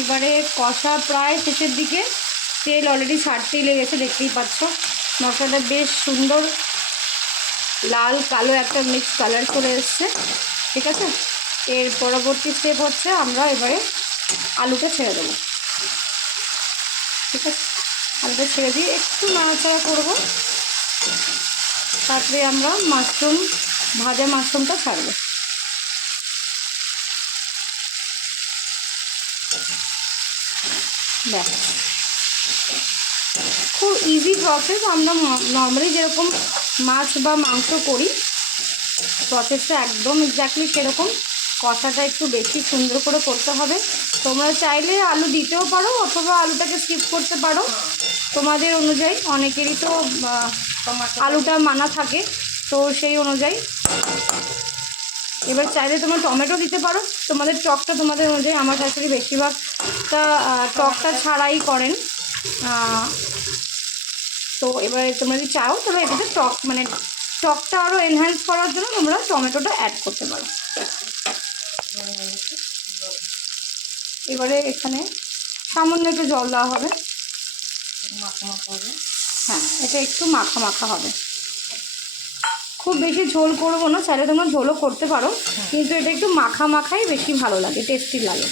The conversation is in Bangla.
এবারে কষা প্রায় শেষের দিকে, তেল অলরেডি ছাড়তেই লেগেছে, দেখতেই পাচ্ছ। মশলাটা বেশ সুন্দর লাল কালো একটা মিক্স কালার চলে এসছে, ঠিক আছে। এর পরবর্তী স্টেপ হচ্ছে আমরা এবারে আলুটা ছেড়ে দেবো, ঠিক আছে। আলুটা ছেড়ে দিয়ে একটু নাড়াচাড়া করব, তারপরে আমরা ভাজা মাশরুমটা ছাড়বো। ব্যাস, খুব ইজি প্রসেস। আমরা নর্মালি যেরকম মাছ বা মাংস করি, প্রসেসটা একদম এক্স্যাক্টলি সেরকম। কষাটা একটু বেশি সুন্দর করে করতে হবে। তোমরা চাইলে আলু দিতেও পারো অথবা আলুটাকে স্কিপ করতে পারো, তোমাদের অনুযায়ী। অনেকেরই তো আলুটা মানা থাকে, তো সেই অনুযায়ী। এবার চাইলে তোমরা টমেটো দিতে পারো, তোমাদের টকটা তোমাদের অনুযায়ী। আমার শাশুড়ি বেশিরভাগটা টকটা ছাড়াই করেন, তো এবারে তোমরা যদি চাও তবে এটাতে টকটা আরও এনহ্যান্স করার জন্য তোমরা টমেটোটা অ্যাড করতে পারো। এবারে এখানে সামান্য একটু জল দেওয়া হবে, হ্যাঁ, এটা একটু মাখা মাখা হবে। খুব বেশি ঝোল করবো না, চাইলে তোমরা ঝোলও করতে পারো, কিন্তু এটা একটু মাখা মাখাই বেশি ভালো লাগে, টেস্টি লাগে।